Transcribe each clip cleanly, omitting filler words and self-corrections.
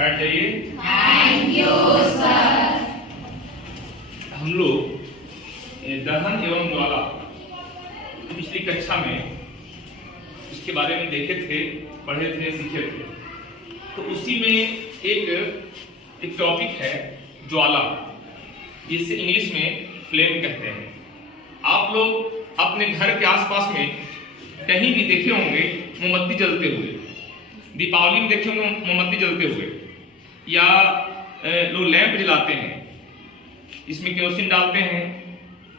बैठ जाइए। Thank you sir. हम लोग दहन एवं ज्वाला पिछली कक्षा में इसके बारे में देखे थे, पढ़े थे, सीखे थे। तो उसी में एक टॉपिक है ज्वाला, जिसे इंग्लिश में फ्लेम कहते हैं। आप लोग अपने घर के आसपास में कहीं भी देखे होंगे मोमबत्ती जलते हुए, दीपावली में देखे होंगे मोमबत्ती जलते हुए, या लोग लैंप जलाते हैं, इसमें केरोसिन डालते हैं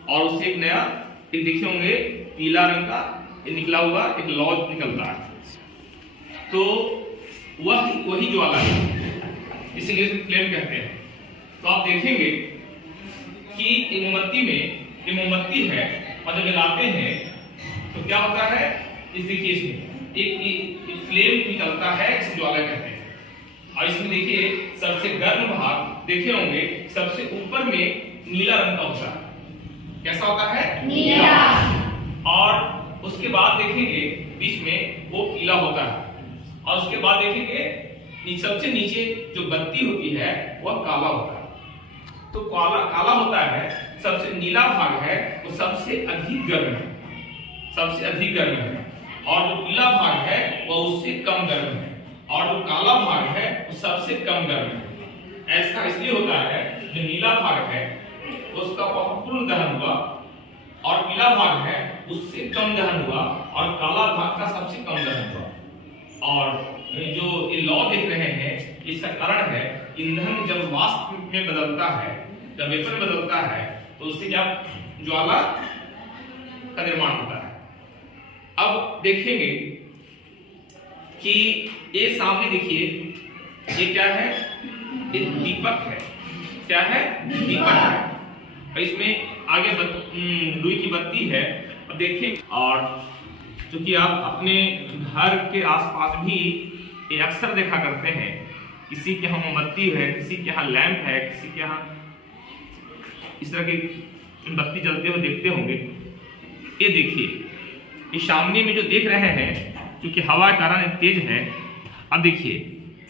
और उससे एक नया एक देखे होंगे पीला रंग का निकला हुआ एक लॉज निकलता है। तो वही ज्वाला है, इसे इंग्लिश में फ्लेम कहते हैं। तो आप देखेंगे कि मोमबत्ती में ये मोमबत्ती है और जब जलाते हैं तो क्या होता है, इस देखिए इसमें एक फ्लेम निकलता है, इसे ज्वाला कहते हैं। और इसमें देखिए सबसे गर्म भाग देखे होंगे, सबसे ऊपर में नीला रंग का होता है। कैसा होता है? नीला। और उसके बाद देखेंगे बीच में वो पीला होता है, और उसके बाद देखेंगे सबसे नीचे जो बत्ती होती है वह काला होता है। तो काला होता है, सबसे नीला भाग है वो सबसे अधिक गर्म है, सबसे अधिक गर्म है, और जो पीला भाग है वह उससे कम गर्म है, और जो काला भाग है वो सबसे कम गर्म है। ऐसा इसलिए होता है, जो नीला भाग है उसका पूर्ण दहन हुआ, और पीला भाग है उससे कम दहन हुआ, और काला भाग का सबसे कम दहन हुआ। और जो ये लॉ देख रहे हैं, इसका कारण है ईंधन जब वाष्प में बदलता है, जब वेपर में बदलता है, तो उससे क्या ज्वाला का निर्माण होता है। अब देखेंगे कि ये सामने देखिए, ये क्या है? ये दीपक है। क्या है? दीपक है। और इसमें आगे रुई की बत्ती है। अब देखिए, और क्योंकि आप अपने घर के आसपास भी ये अक्सर देखा करते हैं, किसी के यहाँ मोमबत्ती है, किसी के यहाँ लैंप है, किसी के यहाँ इस तरह की बत्ती जलते हुए देखते होंगे। ये देखिए, ये सामने में जो देख रहे हैं, क्योंकि हवा के कारण तेज है। अब देखिए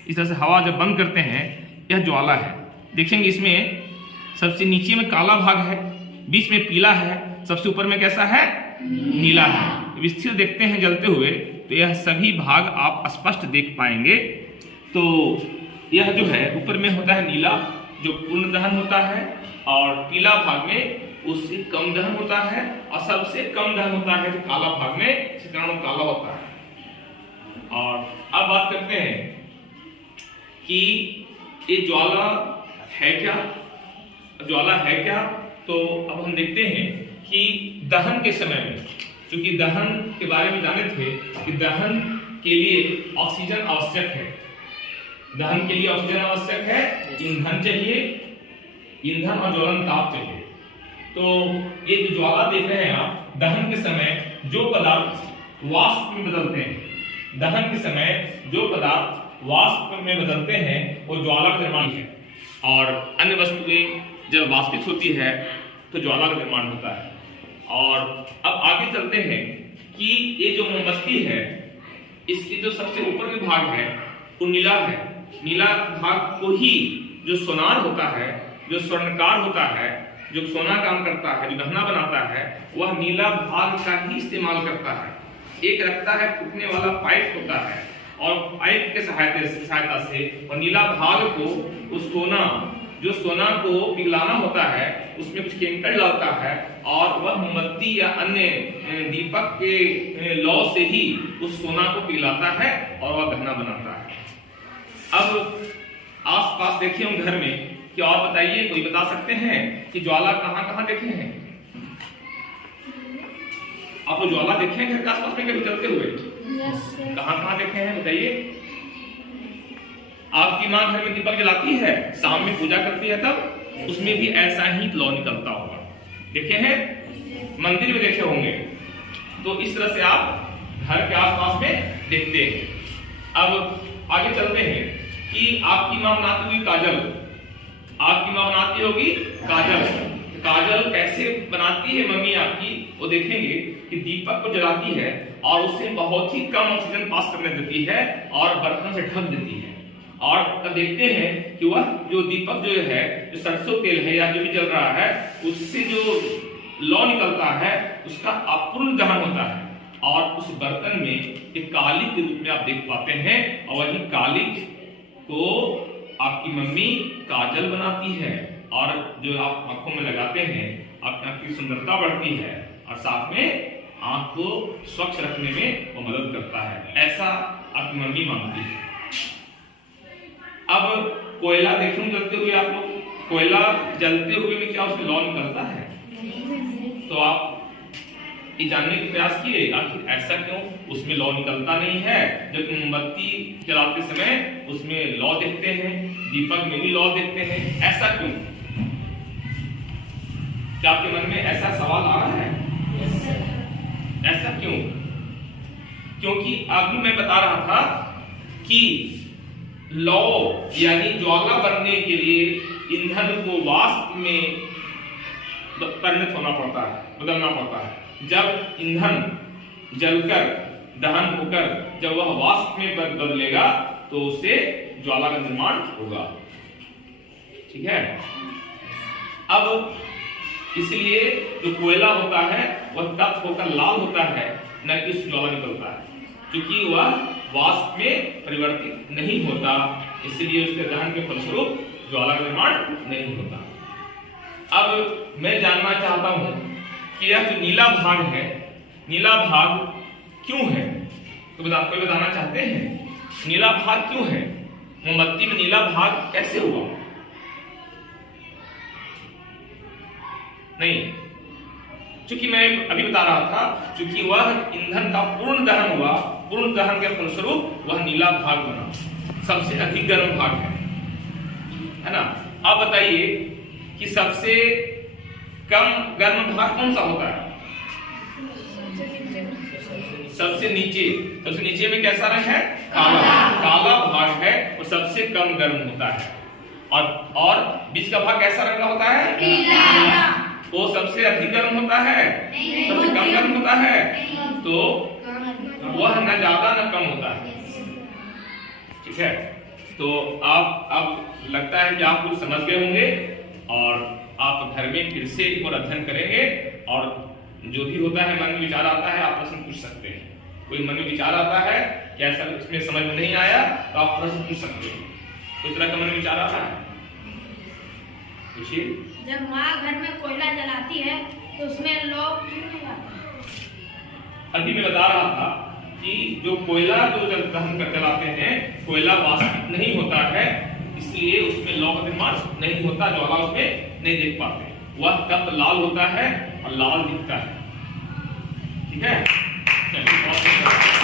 इस तरह से हवा जब बंद करते हैं, यह ज्वाला है। देखेंगे इसमें सबसे नीचे में काला भाग है, बीच में पीला है, सबसे ऊपर में कैसा है? नीला है। स्थिर देखते हैं जलते हुए, तो यह सभी भाग आप स्पष्ट देख पाएंगे। तो यह जो है ऊपर में होता है नीला, जो पूर्ण दहन होता है, और पीला भाग में उससे कम दहन होता है, और सबसे कम दहन होता है जो काला भाग में, इस कारण काला होता है। और अब बात करते हैं कि ये ज्वाला है क्या? ज्वाला है क्या? तो अब हम देखते हैं कि दहन के समय में, क्योंकि दहन के बारे में जाने थे कि दहन के लिए ऑक्सीजन आवश्यक है, दहन के लिए ऑक्सीजन आवश्यक है, ईंधन चाहिए, ईंधन और ज्वलन ताप चाहिए। तो ये जो ज्वाला देख रहे हैं आप, दहन के समय जो पदार्थ वाष्प में बदलते हैं, दहन के समय जो पदार्थ वाष्प में बदलते हैं वो ज्वाला का निर्माण है। और अन्य वस्तुएं जब वाष्पित होती है तो ज्वाला का निर्माण होता है। और अब आगे चलते हैं कि ये जो मोमबत्ती है, इसकी जो सबसे ऊपर में भाग है वो नीला है। नीला भाग को ही जो सोनार होता है, जो स्वर्णकार होता है, जो सोना काम करता है, जो गहना बनाता है, वह नीला भाग का ही इस्तेमाल करता है। एक रखता है फूटने वाला पाइप होता है, और पाइप के सहायता से और नीला भाग को उस सोना को पिघलाना होता है, उसमें कुछ केमिकल डालता है, और वह मोमबत्ती या अन्य दीपक के लौ से ही उस सोना को पिघलाता है और वह गहना बनाता है। अब आसपास देखिए हम घर में, कि और बताइए, कोई बता सकते हैं कि ज्वाला कहाँ कहाँ देखे हैं? आप ज्वाला देखे हैं घर के आसपास में कभी चलते हुए? कहाँ कहाँ देखे हैं बताइए? आपकी माँ घर में दीपक जलाती है, शाम में पूजा करती है, तब उसमें भी ऐसा ही लौ निकलता होगा। देखे हैं? मंदिर में देखे होंगे। तो इस तरह से आप घर के आसपास में देखते हैं। अब आगे चलते हैं कि आपकी माँ बनाती हुई काजल, आपकी माँ बनाती होगी काजल। काजल कैसे बनाती है मम्मी आपकी, वो देखेंगे कि दीपक को जलाती है और उससे बहुत ही कम ऑक्सीजन पास करने देती है और बर्तन से ढक देती है, और तब देखते हैं कि वह जो दीपक जो है, जो सरसों तेल है या जो भी जल रहा है, उससे जो लौ निकलता है उसका अपूर्ण दहन होता है और उस बर्तन में एक कालिक के रूप में आप देख पाते हैं। और वही कालिक को आपकी मम्मी काजल बनाती है और जो आप आंखों में लगाते हैं आपकी आंख की सुंदरता बढ़ती है और साथ में आंख को स्वच्छ रखने में वो मदद करता है, ऐसा आपकी मम्मी मानती है। अब कोयला देखें जलते हुए, आप लोग कोयला जलते हुए में क्या उसमें लौ निकलता है? तो आप ये जानने का प्रयास किए आखिर ऐसा क्यों उसमें लौ निकलता नहीं है, जब मोमबत्ती जलाते समय उसमें लौ देखते हैं, दीपक में भी लौ देखते हैं, ऐसा क्यों? क्या आपके मन में ऐसा सवाल आ रहा है? ऐसा क्यों? क्योंकि अभी मैं बता रहा था कि लौ यानी ज्वाला बनने के लिए ईंधन को वाष्प में परिणत होना पड़ता है, बदलना पड़ता है। जब ईंधन जलकर दहन होकर जब वह वाष्प में बदलेगा तो उससे ज्वाला का निर्माण होगा। ठीक है। अब इसलिए जो कोयला होता है वह तप्त होकर लाल होता है, न कि उससे ज्वाला निकलता है, क्योंकि वह वाष्प में परिवर्तित नहीं होता, इसलिए उसके दहन के फलस्वरूप ज्वाला का निर्माण नहीं होता। अब मैं जानना चाहता हूं कि यह जो नीला भाग है, नीला भाग क्यों है? तो कोई बताना चाहते हैं नीला भाग क्यों है? मोमबत्ती में नीला भाग कैसे हुआ? नहीं, क्योंकि मैं अभी बता रहा था, क्योंकि वह ईंधन का पूर्ण दहन हुआ, पूर्ण दहन के फलस्वरूप वह नीला भाग बना, सबसे अधिक गर्म भाग है ना। अब बताइए कि सबसे कम गर्म भाग कौन सा होता है? सबसे नीचे में कैसा रंग है? काला भाग है और सबसे कम गर्म होता है। और बीच का भाग कैसा रंग का होता है? पीला। वो सबसे अधिक गर्म होता है, सबसे कम गर्म होता है, तो वह न ज्यादा न कम होता है। ठीक है, तो आप अब लगता है कि आप कुछ समझ गए होंगे और आप घर में फिर से एक और अध्ययन करेंगे और जो भी होता है मन में विचार आता है आप प्रश्न पूछ सकते हैं। कोई मन में विचार आता है कि ऐसा इसमें समझ में नहीं आया तो आप प्रश्न पूछ सकते हैं। कोई तरह का मन में विचार आता है? पूछिए। जब माँ घर में कोयला जलाती है तो उसमें लौ क्यों नहीं आता? अभी मैं बता रहा था कि जो कोयला जो दहन कर जलाते हैं, कोयला वाष्पित नहीं होता है, इसलिए उसमें लौ का निर्माण नहीं होता, ज्वाला उसमें नहीं देख पाते। वह तब लाल होता है और लाल दिखता है। ठीक है, चलिए।